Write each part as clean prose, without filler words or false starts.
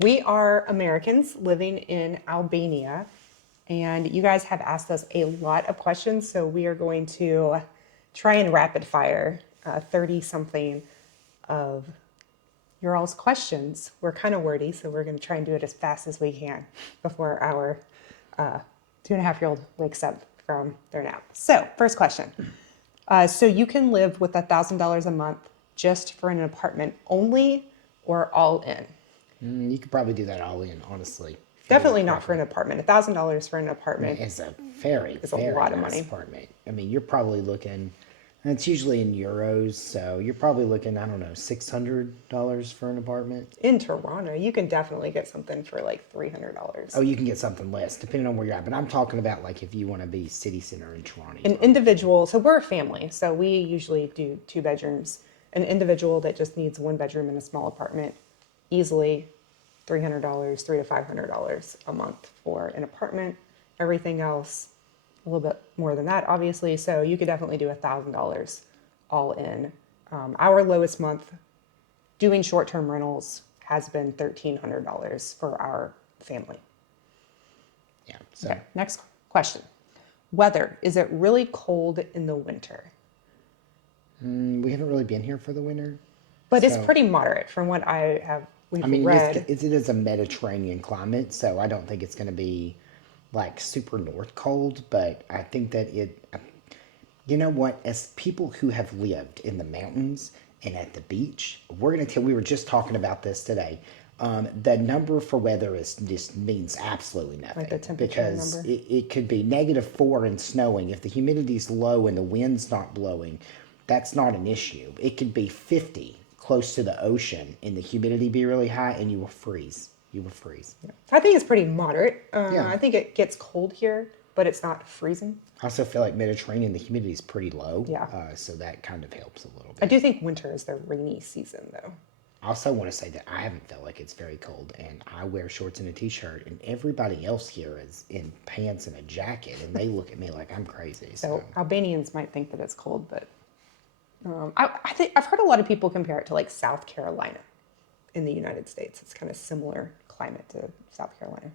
We are Americans living in Albania, and you guys have asked us a lot of questions, so we are going to try and rapid fire 30 something of your all's questions. We're kind of wordy, so we're going to try and do it as fast as we can before our 2.5-year-old wakes up from their nap. So, first question. So you can live with $1,000 a month just for an apartment only or all in? You could probably do that all in, honestly. if you do it Definitely not for an correctly. apartment. $1,000 for an apartment It's a very, is a very lot of nice money. apartment. I mean, you're probably looking, and it's usually in euros, so you're probably looking, I don't know, $600 for an apartment. In Toronto, you can definitely get something for like Oh, $300. you can get something less, depending on where you're at. But I'm talking about like if you want to be city center in Toronto. An individual, so we're a family, so we usually do 2 bedrooms. An individual that just needs 1 bedroom in a small apartment, easily $300, $300 to $500 a month for an apartment. Everything else, a little bit more than that, obviously. So you could definitely do $1,000 all in. Our lowest month doing short-term rentals has been $1,300 for our family. Yeah. So Okay, next question. Weather, is it really cold in the winter? we haven't really been here for the winter. But it's So, pretty moderate from what we've I mean, read. it is a Mediterranean climate, so I don't think it's going to be like super north cold, but I think that you know what, as people who have lived in the mountains and at the beach, we were just talking about this today. The number for weather is just means absolutely nothing Like the temperature because number? it could be -4 and snowing. If the humidity's low and the wind's not blowing, that's not an issue. It could be 50 close to the ocean and the humidity be really high and you will freeze. You will freeze. I think it's pretty moderate. Yeah. I think it gets cold here, but it's not freezing. I also feel like Mediterranean, the humidity is pretty low. Yeah. So that kind of helps a little I bit. do think winter is the rainy season, though. I also want to say that I haven't felt like it's very cold, and I wear shorts and a t-shirt, and everybody else here is in pants and a jacket, and they look at me like I'm crazy. So So Albanians might think that it's cold, but I think I've heard a lot of people compare it to like South Carolina in the United States. It's kind of similar climate to South Carolina.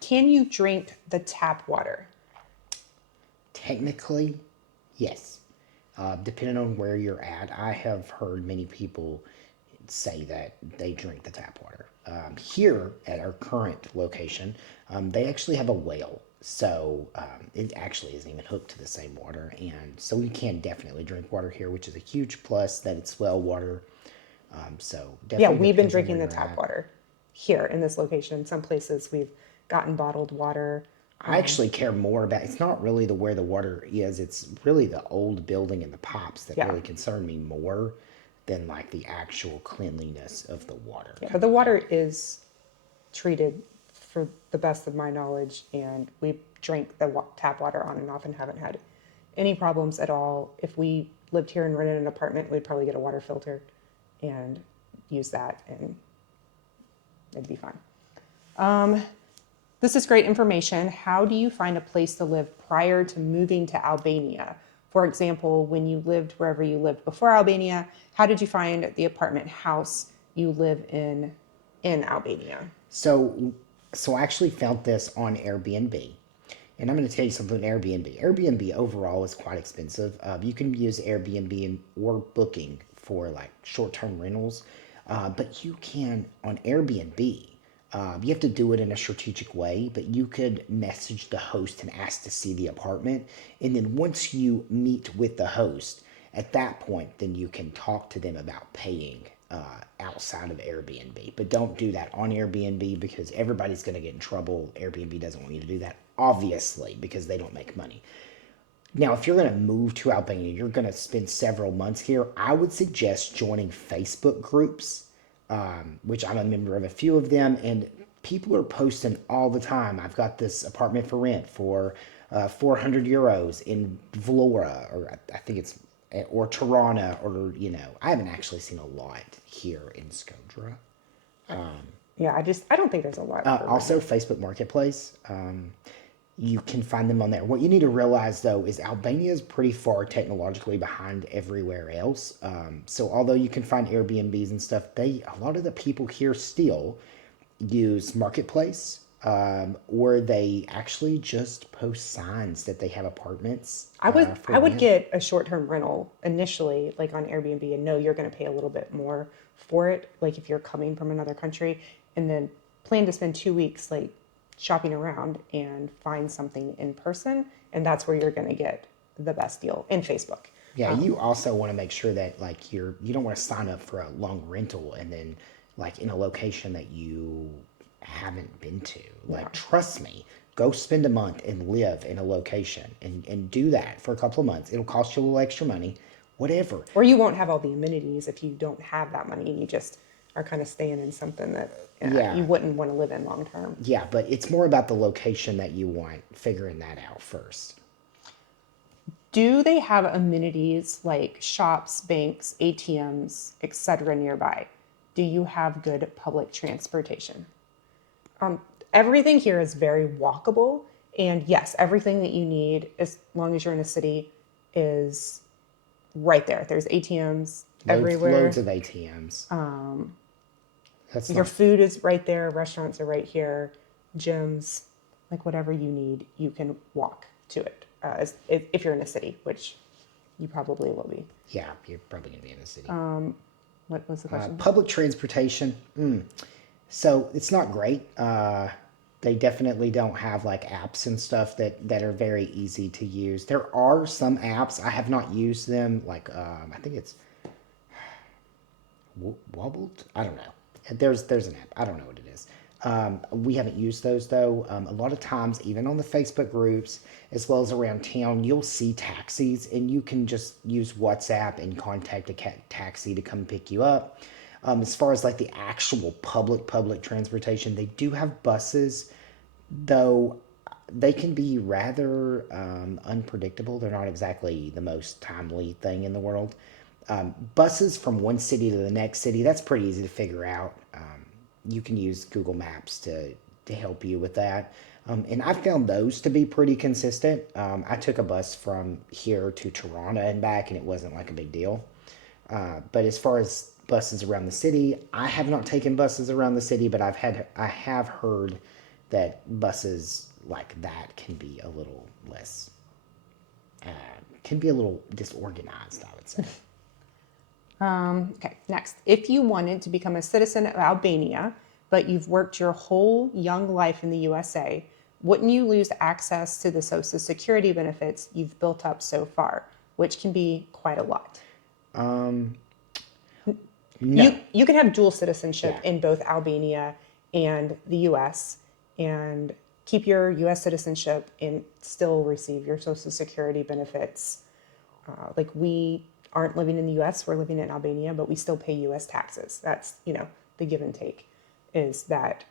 Can you drink the tap water? technically, yes. Depending on where you're at, I have heard many people say that they drink the tap water. Here at our current location, they actually have a well, so it actually isn't even hooked to the same water, and so you can definitely drink water here, which is a huge plus that it's well water. So Yeah, definitely we've been depends on where drinking the you're tap at. water here in this location. Some places we've gotten bottled water. I actually care more about it's not really the where the water is, it's really the old building and the pops that Yeah. really concern me more than like the actual cleanliness of the water. Yeah, but the water is treated for the best of my knowledge, and we drink the tap water on and off and haven't had any problems at all. If we lived here and rented an apartment, we'd probably get a water filter and use that, and it'd be fine. This is great information. How do you find a place to live prior to moving to Albania? For example, when you lived wherever you lived before Albania, how did you find the apartment house you live in Albania? So I actually found this on Airbnb. And I'm going to tell you something about Airbnb. Airbnb overall is quite expensive. You can use Airbnb or Booking for like short-term rentals, but you can on Airbnb. You have to do it in a strategic way, but you could message the host and ask to see the apartment, and then once you meet with the host, at that point, then you can talk to them about paying outside of Airbnb. But don't do that on Airbnb because everybody's going to get in trouble. Airbnb doesn't want you to do that, obviously, because they don't make money. Now, if you're going to move to Albania, you're going to spend several months here. I would suggest joining Facebook groups, which I'm a member of a few of them, and people are posting all the time. I've got this apartment for rent for 400 euros in Vlora, or I think it's, or Tirana, or, I haven't actually seen a lot here in Skodra. Yeah, I don't think there's a lot for Also, rent. Facebook Marketplace. you can find them on there. What you need to realize though is Albania is pretty far technologically behind everywhere else. So although you can find Airbnbs and stuff, a lot of the people here still use Marketplace, or they actually just post signs that they have apartments I would for I would rent. get a short-term rental initially, like on Airbnb, and know you're going to pay a little bit more for it, like if you're coming from another country, and then plan to spend 2 weeks like shopping around and find something in person, and that's where you're going to get the best deal in Facebook. Yeah, you also want to make sure that like you don't want to sign up for a long rental and then like in a location that you haven't been to. Yeah. Like trust me, go spend a month and live in a location and do that for a couple of months. It'll cost you a little extra money, whatever. Or you won't have all the amenities if you don't have that money and you just are kind of staying in something that Yeah. you wouldn't want to live in long term. Yeah, but it's more about the location that you want, figuring that out first. Do they have amenities like shops, banks, ATMs, etc. nearby? Do you have good public transportation? Everything here is very walkable. And yes, everything that you need, as long as you're in a city, is right there. There's ATMs Loads everywhere. of ATMs. That's Your not. food is right there. Restaurants are right here. Gyms, like whatever you need, you can walk to it. If you're in a city, which you probably will be. Yeah, you're probably gonna be in the city. What was the question? Public transportation. So it's not great. They definitely don't have like apps and stuff that are very easy to use. There are some apps. I have not used them. Like I think it's Wobbled. I don't know. There's an app. I don't know what it is. We haven't used those though. A lot of times, even on the Facebook groups as well as around town, you'll see taxis, and you can just use WhatsApp and contact a taxi to come pick you up. As far as like the actual public transportation, they do have buses, though they can be rather unpredictable. They're not exactly the most timely thing in the world. Buses from one city to the next city, that's pretty easy to figure out. You can use Google Maps to help you with that. And I found those to be pretty consistent. I took a bus from here to Toronto and back, and it wasn't like a big deal. But as far as buses around the city, I have not taken buses around the city, but I have heard that buses like that can be a little less, uh, can be a little disorganized, I would say. Okay, next. If you wanted to become a citizen of Albania, but you've worked your whole young life in the USA, wouldn't you lose access to the Social Security benefits you've built up so far, which can be quite a lot? No. You can have dual citizenship Yeah. in both Albania and the US and keep your US citizenship and still receive your Social Security benefits. Like we aren't living in the US, we're living in Albania, but we still pay US taxes. That's, the give and take is that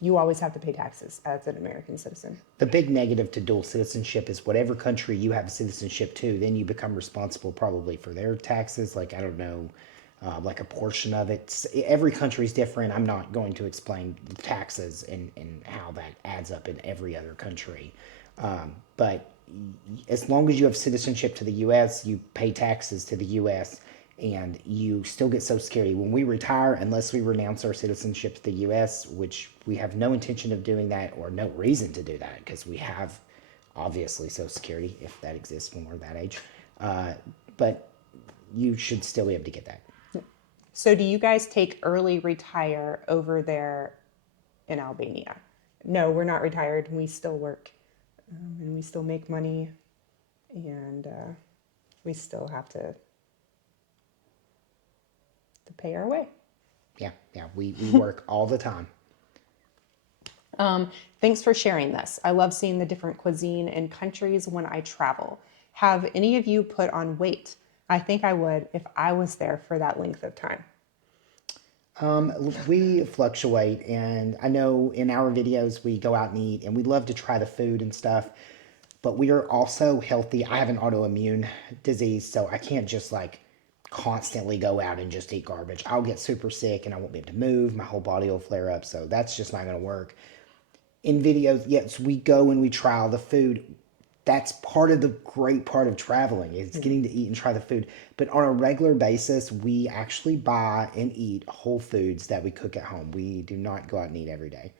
you always have to pay taxes as an American citizen. The big negative to dual citizenship is whatever country you have citizenship to, then you become responsible probably for their taxes. Like, I don't know, like a portion of it. Every country is different. I'm not going to explain taxes and how that adds up in every other country. But as long as you have citizenship to the U.S., you pay taxes to the U.S., and you still get Social Security. When we retire, unless we renounce our citizenship to the U.S., which we have no intention of doing that or no reason to do that because we have obviously Social Security if that exists when we're that age. But you should still be able to get that. So do you guys take early retire over there in Albania? No, we're not retired. We still work and we still make money and we still have to pay our way. Yeah, we work all the time. Thanks for sharing this. I love seeing the different cuisine in countries when I travel. Have any of you put on weight? I think I would if I was there for that length of time. We fluctuate, and I know in our videos we go out and eat, and we love to try the food and stuff, but we are also healthy. I have an autoimmune disease, so I can't just like constantly go out and just eat garbage. I'll get super sick and I won't be able to move. My whole body will flare up, so that's just not going to work. in videos, yes, we go and we try all the food. That's part of the great part of traveling is Mm. getting to eat and try the food. But on a regular basis, we actually buy and eat whole foods that we cook at home. We do not go out and eat every day.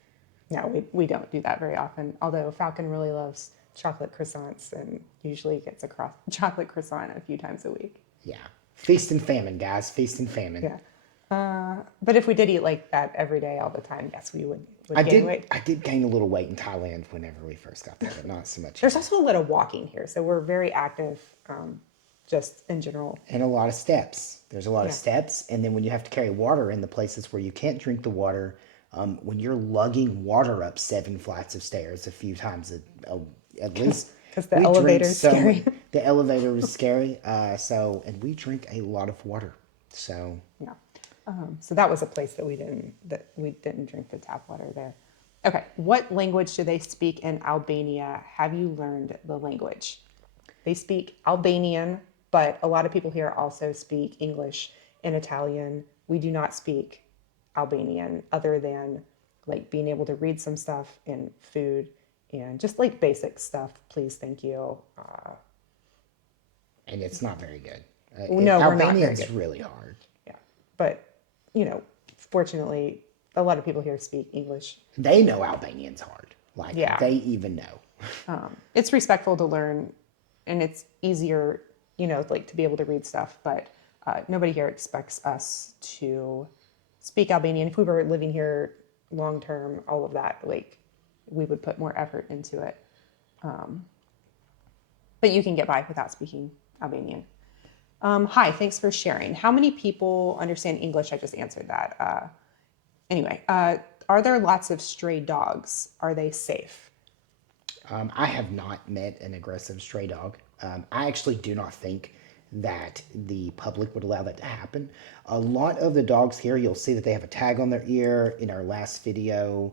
No, we don't do that very often. Although Falcon really loves chocolate croissants and usually gets a chocolate croissant a few times a week. Yeah. Feast and famine, guys. Feast and famine. Yeah. But if we did eat like that every day, all the time, yes, we I would gain did weight. I did gain a little weight in Thailand whenever we first got there, but not so much There's here. also a lot of walking here, so we're very active, just in general. And a lot of steps. There's a lot of Yeah. steps, and then when you have to carry water in the places where you can't drink the water, when you're lugging water up 7 flights of stairs a few times at least, Because the we drink elevator is so scary. the elevator was scary. And we drink a lot of water. So Yeah. So that was a place that we didn't drink the tap water there. Okay. What language do they speak in Albania? Have you learned the language? They speak Albanian, but a lot of people here also speak English and Italian. We do not speak Albanian other than like being able to read some stuff and food and just like basic stuff. Please, thank you. and it's not very good. No, we're not very Albanian's good. really hard. Yeah. But, fortunately, a lot of people here speak English. They know Albanian's hard. Like Yeah. they even know. It's respectful to learn and it's easier, like to be able to read stuff, but nobody here expects us to speak Albanian. If we were living here long term, all of that, like we would put more effort into it. But you can get by without speaking Albanian. Hi, thanks for sharing. How many people understand English? I just answered that. Anyway, are there lots of stray dogs? Are they safe? I have not met an aggressive stray dog. I actually do not think that the public would allow that to happen. A lot of the dogs here, you'll see that they have a tag on their ear. In our last video,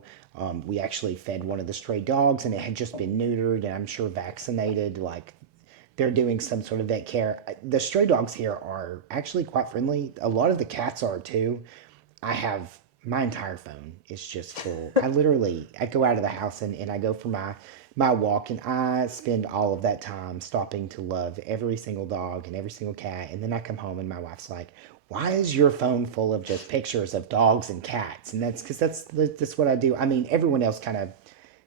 we actually fed one of the stray dogs and it had just been neutered and I'm sure vaccinated. Like they're doing some sort of vet care. The stray dogs here are actually quite friendly. A lot of the cats are too. I have my entire phone is just full. I go out of the house and I go for my walk and I spend all of that time stopping to love every single dog and every single cat. And then I come home and my wife's like, why is your phone full of just pictures of dogs and cats? And that's because that's what I do. I mean, everyone else kind of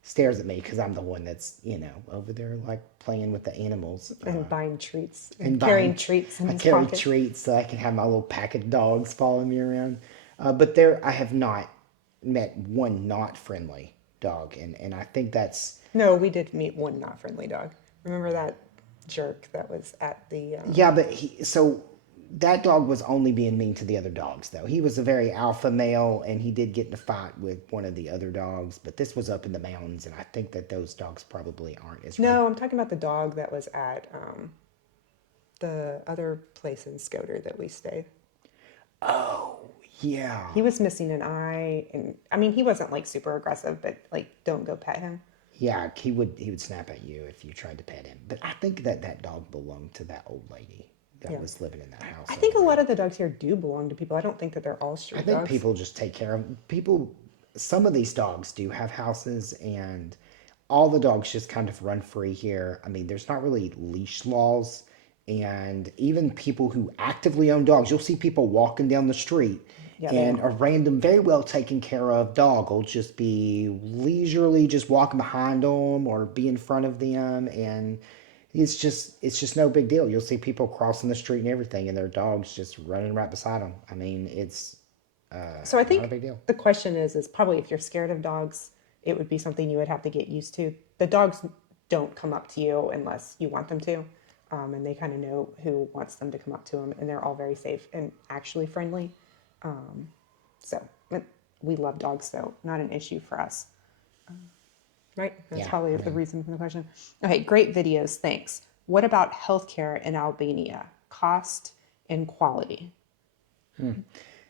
stares at me because I'm the one that's, over there like playing with the animals. And buying treats And and carrying buying, treats in I his carry pocket. treats so I can have my little pack of dogs following me around. But I have not met one not friendly dog, and I think that's No, we did meet one not friendly dog. Remember that jerk that was at the. yeah. But that dog was only being mean to the other dogs, though. He was a very alpha male, and he did get in a fight with one of the other dogs. But this was up in the mountains, and I think that those dogs probably aren't as No, I'm talking about the dog that was at the other place in Scoter that we stayed. Oh, yeah. He was missing an eye, and I mean, he wasn't like super aggressive, but like, don't go pet him. Yeah, he would snap at you if you tried to pet him. But I think that dog belonged to that old lady that Yeah. was living in that house I over think a there. lot of the dogs here do belong to people. I don't think that they're all I street think dogs. people just take care of people. Some of these dogs do have houses, and all the dogs just kind of run free here. I mean, there's not really leash laws, and even people who actively own dogs, you'll see people walking down the street, Yeah, they and don't. a random, very well taken care of dog will just be leisurely just walking behind them or be in front of them, and it's just no big deal. You'll see people crossing the street and everything, and their dogs just running right beside them. I mean, it's So I not a think big deal. the question is probably if you're scared of dogs, it would be something you would have to get used to. The dogs don't come up to you unless you want them to, and they kind of know who wants them to come up to them, and they're all very safe and actually friendly. So we love dogs, so not an issue for us. Right? That's Yeah, probably I the mean, reason for the question. Okay, great videos, thanks. What about healthcare in Albania? Cost and quality?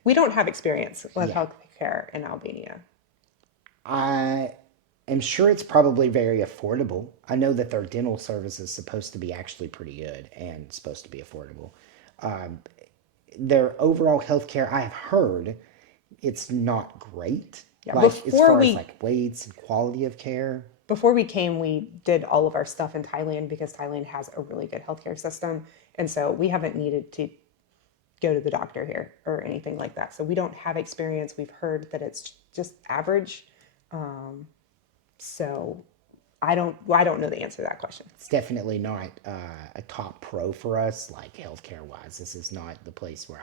We don't have experience with yeah. healthcare in Albania. I am sure it's probably very affordable. I know that their dental service is supposed to be actually pretty good and supposed to be affordable. Their overall healthcare, I have heard, it's not great. Yeah, Like as far as like weights and quality of care. before we came, we did all of our stuff in Thailand because Thailand has a really good healthcare system. And so we haven't needed to go to the doctor here or anything like that. So we don't have experience. We've heard that it's just average. So I don't know the answer to that question. It's definitely not a top pro for us, like healthcare wise. This is not the place where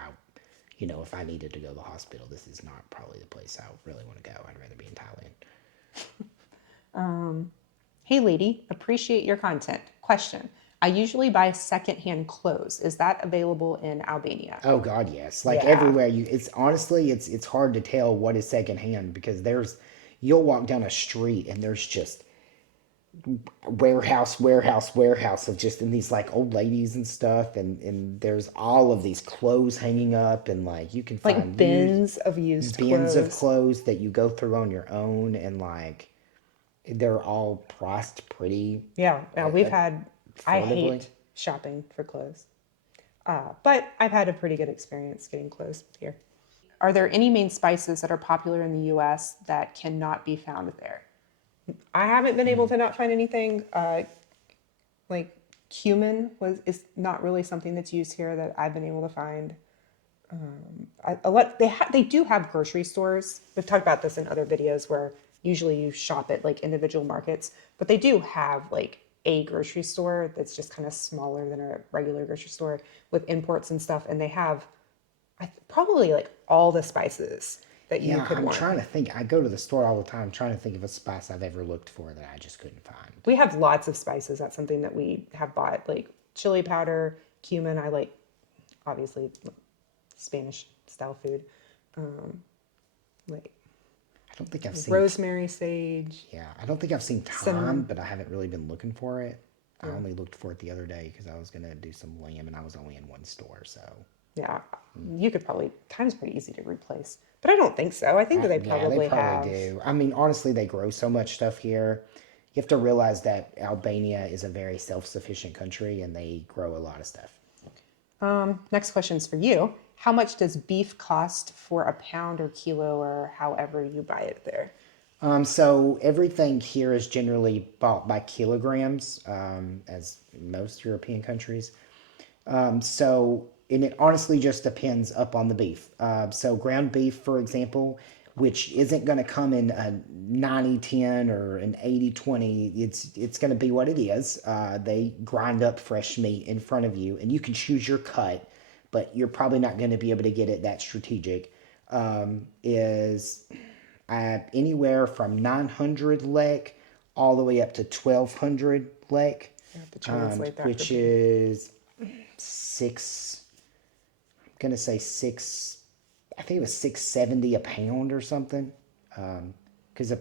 if I needed to go to the hospital, this is not probably the place I really want to go. I'd rather be in Thailand. Hey, lady, appreciate your content. Question. I usually buy secondhand clothes. Is that available in Albania? Oh God, yes. Like Yeah. everywhere it's honestly it's hard to tell what is secondhand because you'll walk down a street and there's just warehouse of just in these like old ladies and stuff and there's all of these clothes hanging up and like you can Like find used bins of used bins of clothes. clothes that you go through on your own and like they're all priced pretty Yeah, I affordably. hate shopping for clothes. But I've had a pretty good experience getting clothes here. Are there any main spices that are popular in the US that cannot be found there? I haven't been able to not find anything. Like is not really something that's used here that I've been able to find. They do have grocery stores. We've talked about this in other videos where usually you shop at like individual markets, but they do have like a grocery store that's just kind of smaller than a regular grocery store with imports and stuff, and they have probably like all the spices that you Yeah, could I'm want. trying to think. I go to the store all the time trying to think of a spice I've ever looked for that I just couldn't find. We have lots of spices. That's something that we have bought, like chili powder, cumin. I like obviously Spanish style food, like I don't think I've seen rosemary, sage, yeah, I don't think I've seen thyme, cinnamon. but I haven't really been looking for it. I Yeah. only looked for it the other day because I was gonna do some lamb and I was only in one store. So Yeah, you could probably, time's pretty easy to replace, but I don't think so. I think that they yeah, they probably probably have. do. I mean, honestly, they grow so much stuff here. You have to realize that Albania is a very self-sufficient country and they grow a lot of stuff. Next question's for you. How much does beef cost for a pound or kilo or however you buy it there? So everything here is generally bought by kilograms, as most European countries. And it honestly just depends up on the beef. So ground beef, for example, which isn't going to come in a 90-10 or an 80-20, it's going to be what it is. They grind up fresh meat in front of you, and you can choose your cut, but you're probably not going to be able to get it that strategic. Is anywhere from 900 lek all the way up to 1200 lek, I have to translate that for which people. is six. I'm gonna say six. I think it was 670 a pound or something. Because a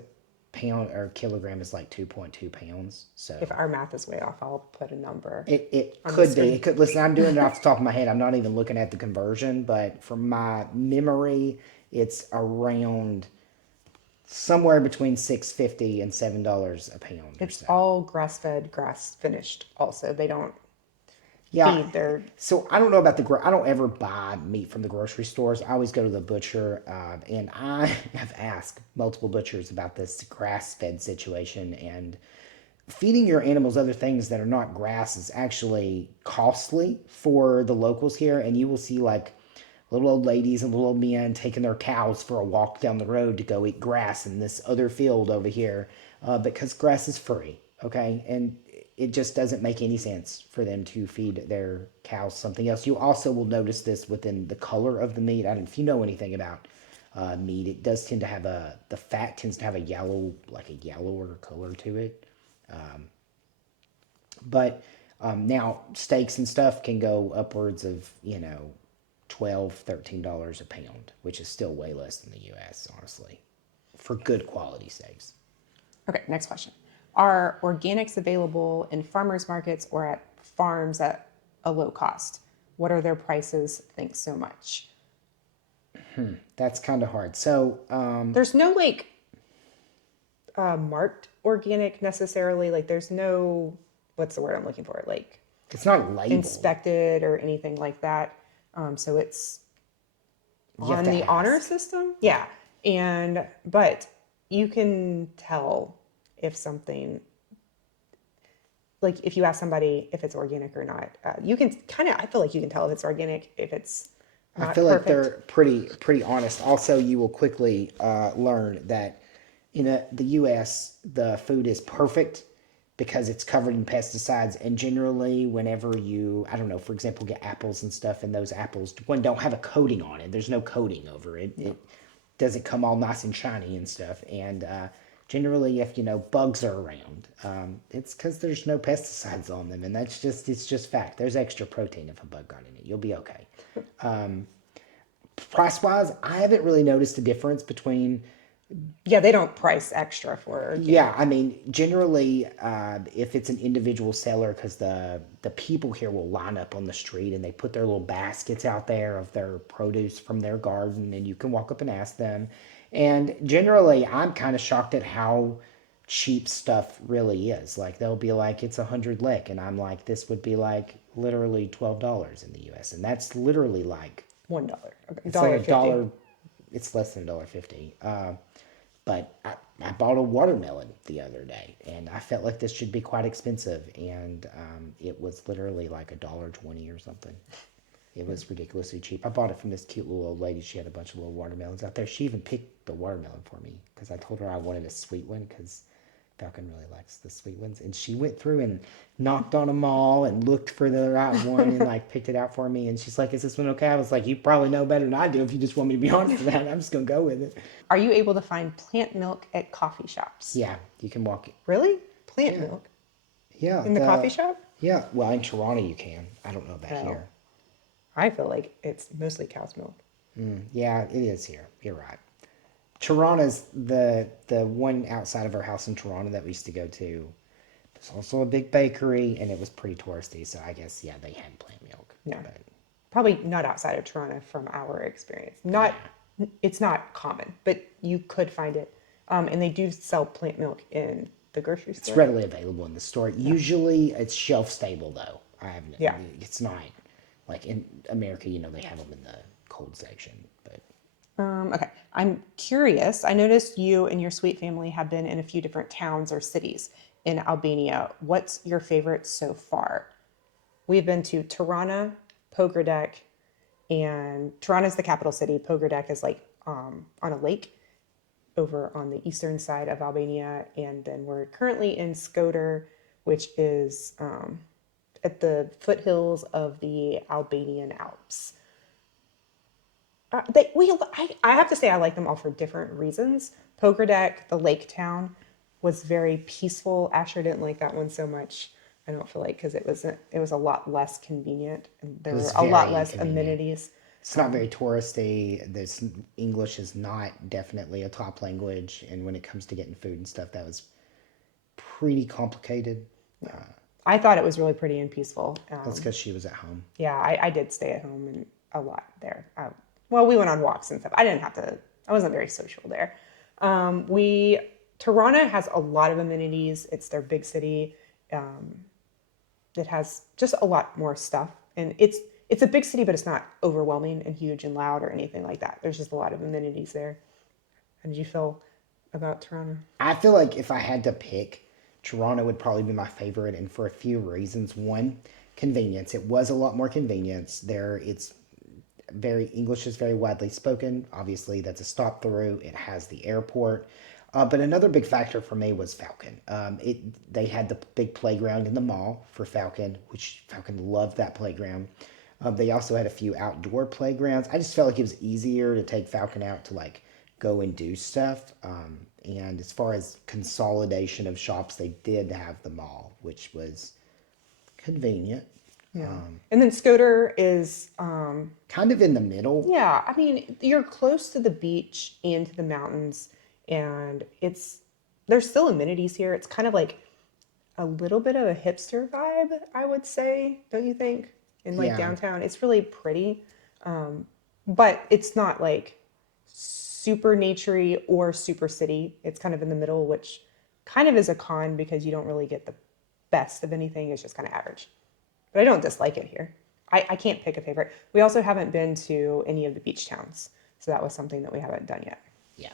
pound or kilogram is like 2.2 pounds. So If our math is way off, I'll put a number it on the could be. It screen. could listen. I'm doing it off the top of my head. I'm not even looking at the conversion, but from my memory, it's around somewhere between 650 and $7 a pound or It's so. all grass fed, grass finished, also. They don't Yeah. feed their. So I don't know about I don't ever buy meat from the grocery stores. I always go to the butcher, and I have asked multiple butchers about this grass-fed situation. And feeding your animals other things that are not grass is actually costly for the locals here. And you will see like little old ladies and little old men taking their cows for a walk down the road to go eat grass in this other field over here, because grass is free, okay? And it just doesn't make any sense for them to feed their cows something else. You also will notice this within the color of the meat. I don't know if you know anything about meat. It does tend to have the fat tends to have a yellower color to it. But now steaks and stuff can go upwards of, $12, $13 a pound, which is still way less than the US, honestly, for good quality steaks. Okay, next question. Are organics available in farmers markets or at farms at a low cost? What are their prices? Thanks so much. That's kind of hard. So, There's no like marked organic necessarily. Like there's no, what's the word I'm looking for? Like it's not labeled. inspected or anything like that. So it's You have on to the honor ask. system. Yeah. But you can tell if something, like if you ask somebody if it's organic or not, you can kind of, I feel like you can tell if it's organic, if it's I not feel like perfect. they're pretty honest. Also, you will quickly learn that in the U.S. the food is perfect because it's covered in pesticides. And generally, whenever you, I don't know, for example, get apples and stuff, and those apples one don't have a coating on it. There's no coating over it. No. It doesn't come all nice and shiny and stuff. And generally, if bugs are around, it's because there's no pesticides on them, and it's just fact. There's extra protein if a bug got in it. You'll be okay. Price wise, I haven't really noticed a difference between. Yeah, they don't price extra for Yeah, organic. I mean, generally, if it's an individual seller, because the people here will line up on the street and they put their little baskets out there of their produce from their garden, and you can walk up and ask them. And generally, I'm kind of shocked at how cheap stuff really is. Like they'll be like, it's 100 lick, and I'm like, this would be like literally $12 in the U.S., and that's literally like $1. Okay, it's like dollar a fifty. dollar. It's less than $1.50. But I bought a watermelon the other day, and I felt like this should be quite expensive, and it was literally like $1.20 or something. It was ridiculously cheap. I bought it from this cute little old lady. She had a bunch of little watermelons out there. She even picked the watermelon for me because I told her I wanted a sweet one because Falcon really likes the sweet ones. And she went through and knocked on them all and looked for the right one and like picked it out for me. And she's like, "Is this one okay?" I was like, "You probably know better than I do if you just want me to be honest about it. I'm just gonna go with it." Are you able to find plant milk at coffee shops? Yeah, you can walk. Really? Plant Yeah, milk yeah, in the coffee shop? yeah. Well, in Toronto you can. I don't know about Oh, here. I feel like it's mostly cow's milk. Yeah, it is here. You're right. Toronto's the one outside of our house in Toronto that we used to go to. There's also a big bakery, and it was pretty touristy. So I guess yeah, they had plant milk. No, But probably not outside of Toronto from our experience. yeah, It's not common, but you could find it. And they do sell plant milk in the grocery it's store. readily available in the store. Yeah. Usually, it's shelf stable though. I haven't. Yeah. It's not like in America. They have them in the cold section, but Okay. I'm curious. I noticed you and your sweet family have been in a few different towns or cities in Albania. What's your favorite so far? We've been to Tirana, Pogradec, and Tirana's the capital city. Pogradec is like on a lake over on the eastern side of Albania. And then we're currently in Skoder, which is at the foothills of the Albanian Alps. I have to say I like them all for different reasons. Pokerdek, the lake town, was very peaceful. Asher didn't like that one so much. I don't feel like because it was a lot less convenient and it there were was a lot very less inconvenient. amenities. It's not very touristy. This English is not definitely a top language, and when it comes to getting food and stuff, that was pretty complicated. Yeah, I thought it was really pretty and peaceful. That's because she was at home. Yeah, I did stay at home and a lot there. Well, we went on walks and stuff. I didn't have to. I wasn't very social there. We Tirana has a lot of amenities. It's their big city. It has just a lot more stuff, and it's a big city, but it's not overwhelming and huge and loud or anything like that. There's just a lot of amenities there. How did you feel about Tirana? I feel like if I had to pick, Toronto would probably be my favorite, and for a few reasons. One, convenience. It was a lot more convenience there. It's very English is very widely spoken. Obviously, that's a stop through. It has the airport. But another big factor for me was Falcon. They had the big playground in the mall for Falcon, which Falcon loved that playground. They also had a few outdoor playgrounds. I just felt like it was easier to take Falcon out to like go and do stuff. And as far as consolidation of shops, they did have the mall, which was convenient. Yeah. And then Skoder is Kind of in the middle. yeah, I mean, you're close to the beach and to the mountains, and there's still amenities here. It's kind of like a little bit of a hipster vibe, I would say, don't you think? In like Yeah. downtown, it's really pretty, but it's not like super naturey or super city. It's kind of in the middle, which kind of is a con because you don't really get the best of anything. It's just kind of average. But I don't dislike it here. I can't pick a favorite. We also haven't been to any of the beach towns, so that was something that we haven't done yet. Yeah.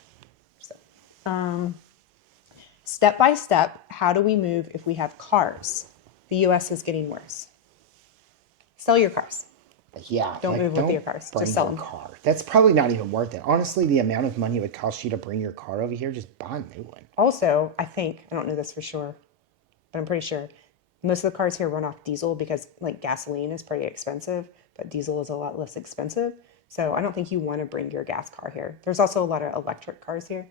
Step by step, how do we move if we have cars? The US is getting worse. Sell your cars. Yeah, Don't like move with your don't cars. Just bring sell your them. car. That's probably not even worth it. Honestly, the amount of money it would cost you to bring your car over here, just buy a new one. Also, I think, I don't know this for sure, but I'm pretty sure most of the cars here run off diesel because like gasoline is pretty expensive, but diesel is a lot less expensive. So I don't think you want to bring your gas car here. There's also a lot of electric cars here.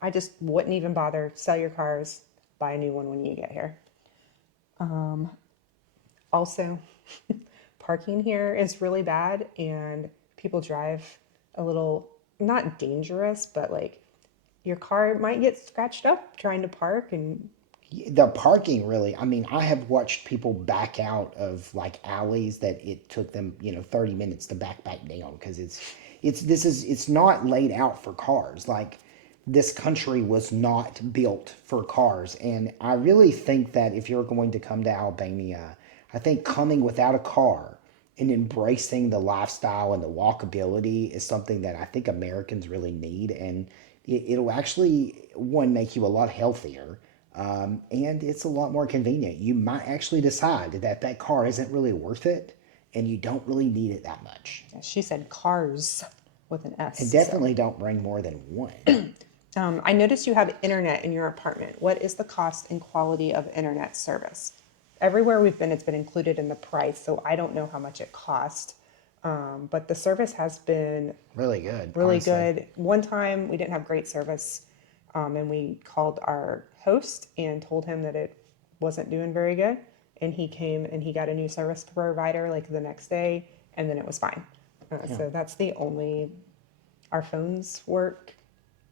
I just wouldn't even bother. Sell your cars, buy a new one when you get here. Also, parking here is really bad and people drive a little, not dangerous, but like your car might get scratched up trying to park and The parking really, I mean, I have watched people back out of like alleys that it took them, 30 minutes to back down because it's not laid out for cars. Like this country was not built for cars. And I really think that if you're going to come to Albania, I think coming without a car and embracing the lifestyle and the walkability is something that I think Americans really need. And it'll actually, one, make you a lot healthier. And it's a lot more convenient. You might actually decide that that car isn't really worth it and you don't really need it that much. she said cars with an And S. So definitely don't bring more than one. I noticed you have internet in your apartment. What is the cost and quality of internet service? Everywhere we've been, it's been included in the price, so I don't know how much it cost. But the service has been Really good, really honestly. good. One time we didn't have great service, and we called our host and told him that it wasn't doing very good. And he came and he got a new service provider like the next day, and then it was fine. Yeah. So that's the only. Our phones work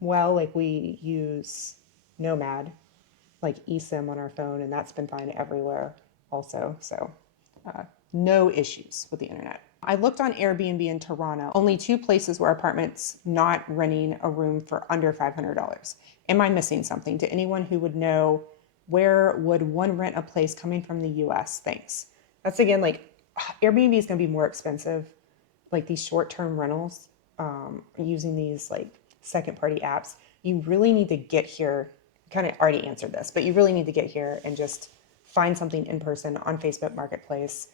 well. Like we use Nomad, like eSIM on our phone, and that's been fine everywhere also. So no issues with the internet. I looked on Airbnb in Toronto, only two places where apartments not renting a room for under $500. Am I missing something? To anyone who would know, where would one rent a place coming from the US? Thanks. That's again like Airbnb is going to be more expensive. Like these short-term rentals, using these like second-party apps, you really need to get here. Kind of already answered this, but you really need to get here and just find something in person on Facebook Marketplace.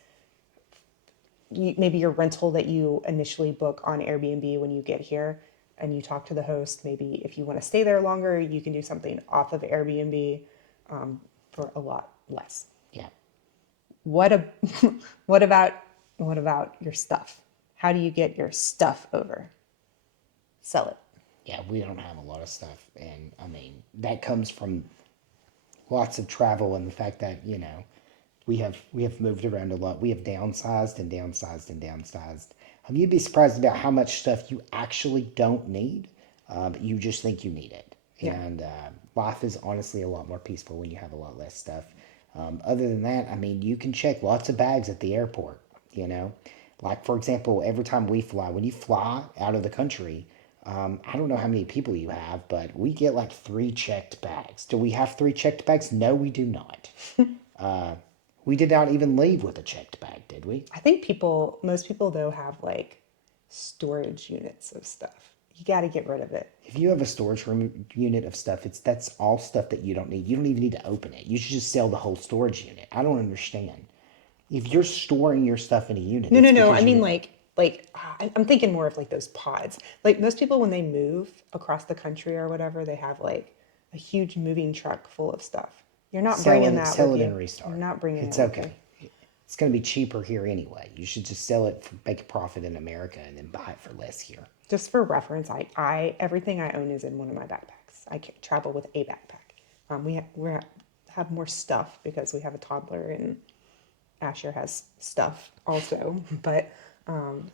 Maybe your rental that you initially book on Airbnb when you get here and you talk to the host. Maybe if you want to stay there longer, you can do something off of Airbnb for a lot less. Yeah. What a, what about what about your stuff? How do you get your stuff over? Sell it. Yeah, we don't have a lot of stuff. And I mean, that comes from lots of travel and the fact that, we have moved around a lot. We have downsized and downsized and downsized. You'd be surprised about how much stuff you actually don't need, but you just think you need it. Yeah. And life is honestly a lot more peaceful when you have a lot less stuff. Other than that, I mean, you can check lots of bags at the airport, you know? Like, for example, every time we fly, when you fly out of the country, I don't know how many people you have, but we get like 3 checked bags. Do we have 3 checked bags? No, we do not. We did not even leave with a checked bag, did we? I think most people though have like storage units of stuff. You got to get rid of it. If you have a storage room unit of stuff, that's all stuff that you don't need. You don't even need to open it. You should just sell the whole storage unit. I don't understand. If you're storing your stuff in a unit, No, no, it's no. I because mean you're I'm thinking more of like those pods. Like most people when they move across the country or whatever, they have like a huge moving truck full of stuff. You're not bringing that sell with it you. and You're restart. not bringing it It's with you. okay. It's going to be cheaper here anyway. You should just sell it, make a profit in America, and then buy it for less here. Just for reference, I everything I own is in one of my backpacks. Travel with a backpack. We have more stuff because we have a toddler and Asher has stuff also. But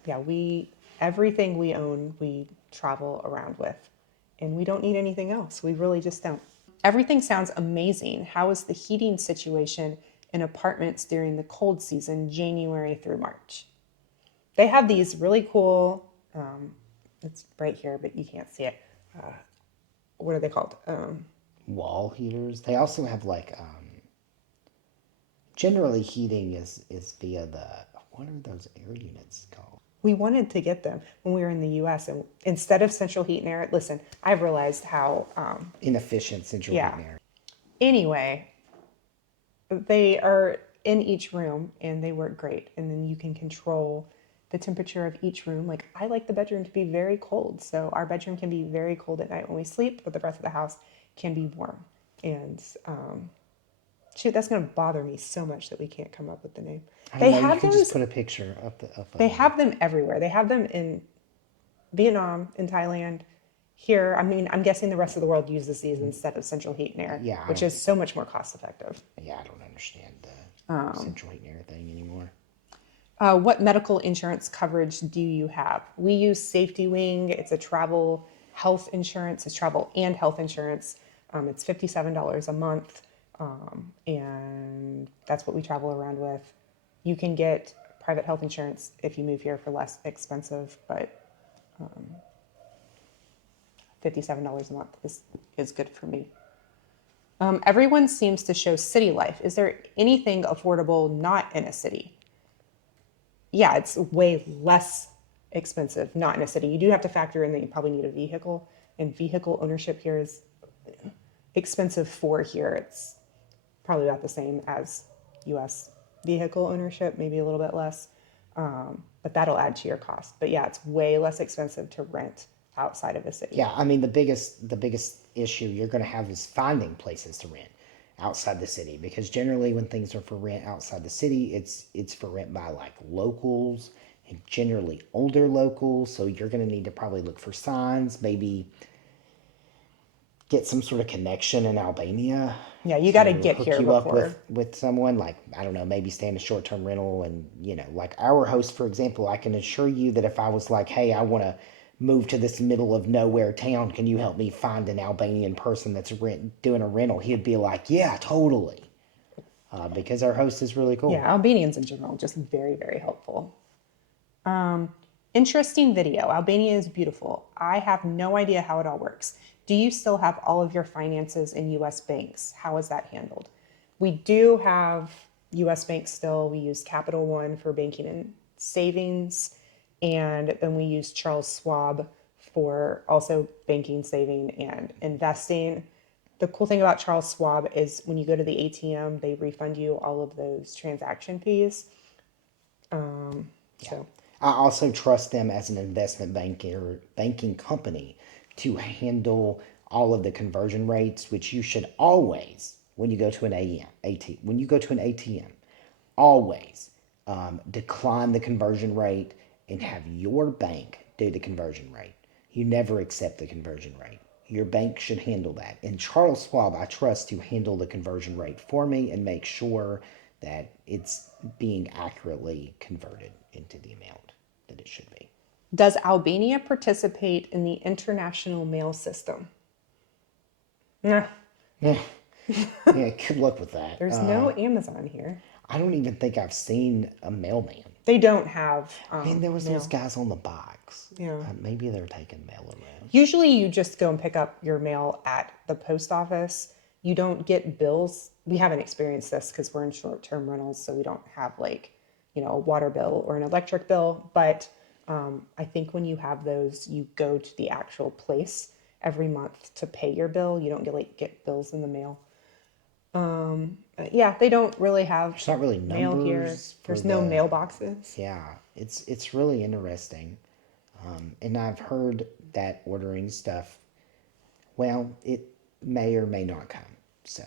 yeah, we everything we own we travel around with, and we don't need anything else. We really just don't. Everything sounds amazing. How is the heating situation in apartments during the cold season, January through March? They have these really cool. It's right here, but you can't see it. What are they called? Wall heaters. They also have like generally heating is via the what are those air units called? We wanted to get them when we were in the US, and instead of central heat and air, listen, I've realized how, Inefficient central heat yeah. and air. Anyway, they are in each room and they work great. And then you can control the temperature of each room. Like, I like the bedroom to be very cold. So our bedroom can be very cold at night when we sleep, but the rest of the house can be warm. And shoot, that's going to bother me so much that we can't come up with the name. I don't They know. You have could just those, put a picture up of they them. have them everywhere. They have them in Vietnam, in Thailand. Here, I mean, I'm guessing the rest of the world uses these instead of central heat and air, Yeah, which is so much more cost effective. I don't understand the central heat and air thing anymore. What medical insurance coverage do you have? We use Safety Wing. It's a travel health insurance. It's travel and health insurance. It's $57 a month, and that's what we travel around with. You can get private health insurance if you move here for less expensive, but $57 a month is good for me. Everyone seems to show city life. Is there anything affordable not in a city? Yeah, it's way less expensive not in a city. You do have to factor in that you probably need a vehicle, and vehicle ownership here is expensive for here. It's probably about the same as US vehicle ownership, maybe a little bit less, but that'll add to your cost. But yeah, it's way less expensive to rent outside of a city. Yeah, I mean the biggest issue you're going to have is finding places to rent outside the city, because generally when things are for rent outside the city, it's for rent by like locals, and generally older locals. So you're going to need to probably look for signs, maybe get some sort of connection in Albania Yeah, you got to to get hook here you up before. with someone, like, I don't know, maybe stay in a short-term rental. And like our host, for example, I can assure you that if I was like, hey, I want to move to this middle of nowhere town, can you help me find an Albanian person that's doing a rental, he'd be like, yeah, totally. Because our host is really Yeah, cool. Albanians in general, just very, very helpful. Interesting video. Albania is beautiful. I have no idea how it all works. Do you still have all of your finances in US banks? How is that handled? We do have US banks still. We use Capital One for banking and savings. And then we use Charles Schwab for also banking, saving, and investing. The cool thing about Charles Schwab is when you go to the ATM, they refund you all of those transaction fees. Yeah. So I also trust them as an investment banker, banking company, to handle all of the conversion rates, which you should always, when you go to an when you go to an ATM, always decline the conversion rate and have your bank do the conversion rate. You never accept the conversion rate. Your bank should handle that. And Charles Schwab, I trust to handle the conversion rate for me and make sure that it's being accurately converted into the amount that it should be. does Albania participate in the international mail system? Nah, Yeah, good luck with that. there's no Amazon here. I don't even think I've seen a mailman. They don't have I mean, there was those mail. guys on the box. Yeah. Maybe they're taking mail around. Usually you just go and pick up your mail at the post office. You don't get bills. We haven't experienced this because we're in short-term rentals, so we don't have like, a water bill or an electric bill. But I think when you have those, you go to the actual place every month to pay your bill. You don't get bills in the mail. Yeah, they don't really have There's not really mail here. numbers for There's no the. mailboxes. Yeah, it's really interesting. And I've heard that ordering stuff, well, it may or may not come. So,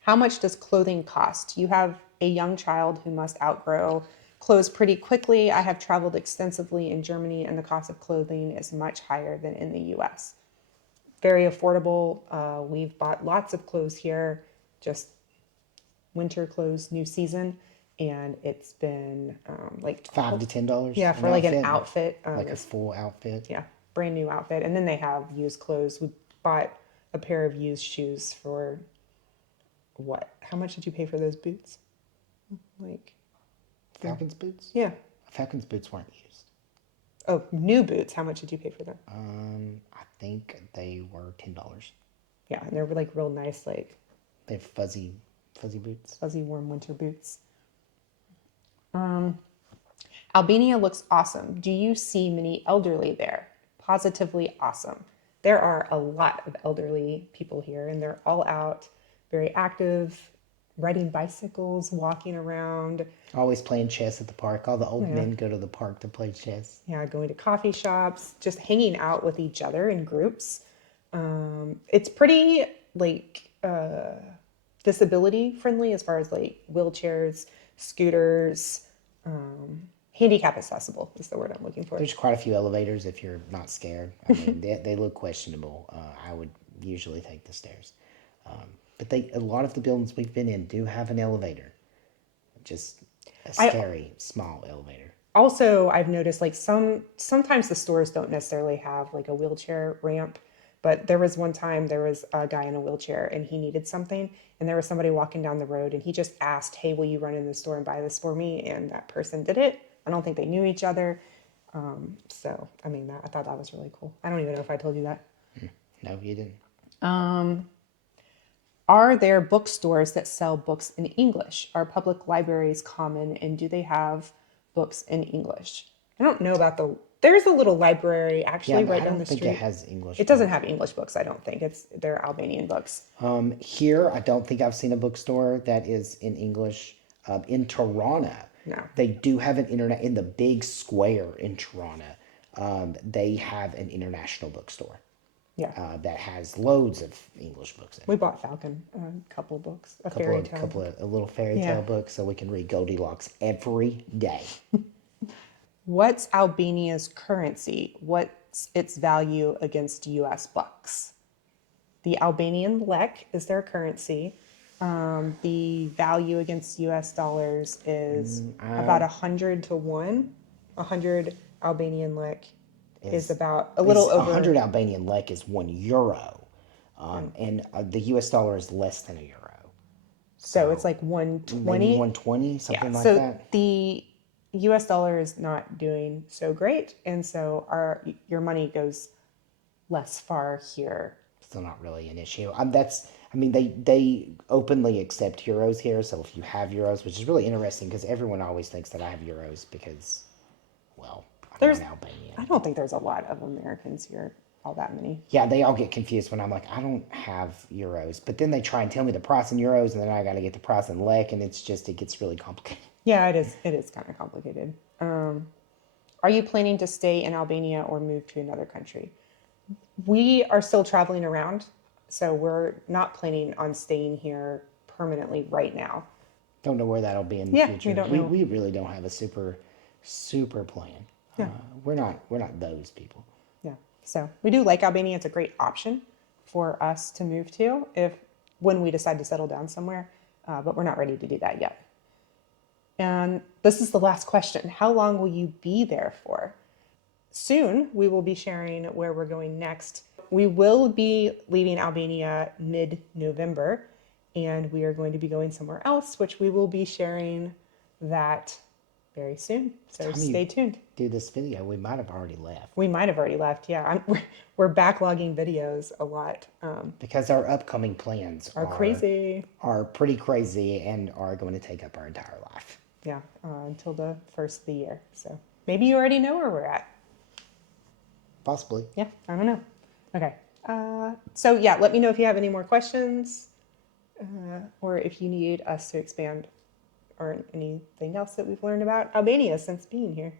How much does clothing cost? You have a young child who must outgrow clothes pretty quickly. I have traveled extensively in Germany, and the cost of clothing is much higher than in the US. Very affordable. We've bought lots of clothes here, just winter clothes, new season, and it's been like $5 to $10. yeah, an for like an outfit, outfit. like a full outfit. Yeah, brand new outfit. And then they have used clothes. We bought a pair of used shoes for what? How much did you pay for those boots? Like, Falcons boots. yeah. Falcons boots weren't used. Oh, new boots. How much did you pay for them? I think they were $10. Yeah, and they were like real nice, like They're fuzzy boots. fuzzy warm winter boots. Albania looks awesome. Do you see many elderly there? Positively awesome. There are a lot of elderly people here, and they're all out, very active, riding bicycles, walking around. Always playing chess at the park. All the old Yeah, men go to the park to play chess. yeah, going to coffee shops, just hanging out with each other in groups. It's pretty like disability friendly as far as like wheelchairs, scooters, handicap accessible is the word I'm looking for. There's quite a few elevators if you're not scared. I mean, they look questionable. I would usually take the stairs. But a lot of the buildings we've been in do have an elevator. Just a I scary small elevator. Also, I've noticed like sometimes the stores don't necessarily have like a wheelchair ramp, but there was one time there was a guy in a wheelchair and he needed something, and there was somebody walking down the road and he just asked, "Hey, will you run in the store and buy this for me?" And that person did it. I don't think they knew each other. So I mean, I thought that was really cool. I don't even know if I told you that. No, you didn't. Are there bookstores that sell books in English? Are public libraries common, and do they have books in English? I don't know about there's a little library Yeah, actually but right I down don't the think it street. has English It doesn't books. have English books, I don't think. They're Albanian books. Here, I don't think I've seen a bookstore that is in English. In Tirana, No. they do have an internet in the big square in Tirana. They have an international bookstore Yeah. that has loads of English books in We it. bought Falcon a couple books, a Couple fairy of tale couple book. of a little fairy Yeah. tale books so we can read Goldilocks every day. What's Albania's currency? What's its value against US bucks? The Albanian lek is their currency. The value against US dollars is about 100 to 1. 100 Albanian lek is Is about a is little a hundred over, Albanian lek is €1, and the U.S. dollar is less than a euro. so it's So like maybe 120. 120, Yeah, something like so that. the US dollar is not doing so great, and so your money goes less far here. Still not really an issue. I mean, they openly accept euros here. So if you have euros, which is really interesting because everyone always thinks that I have euros because, well, I'm There's not Albanian. I don't think there's a lot of Americans here, all that many. Yeah, they all get confused when I'm like, I don't have euros. But then they try and tell me the price in euros, and then I got to get the price in lek, and it gets really complicated. Yeah, it is. It is kind of complicated. Are you planning to stay in Albania or move to another country? We are still traveling around, so we're not planning on staying here permanently right now. Don't know where that'll be in the Yeah, we future. don't We, know. we really don't have a super plan. Yeah, We're not those people. yeah. So we do like Albania. It's a great option for us to move to if when we decide to settle down somewhere, but we're not ready to do that yet. And this is the last question. How long will you be there for? Soon, we will be sharing where we're going next. We will be leaving Albania mid-November, and we are going to be going somewhere else, which we will be sharing that very soon. So Time you stay tuned. do this video, we might have already left We might have already left. Yeah, we're backlogging videos a lot. because our upcoming plans Are crazy. are pretty crazy and are going to take up our entire life. Yeah, until the first of the year. So maybe you already know where we're at. Possibly. Yeah, I don't know. Okay. So yeah, let me know if you have any more questions or if you need us to expand or anything else that we've learned about Albania since being here.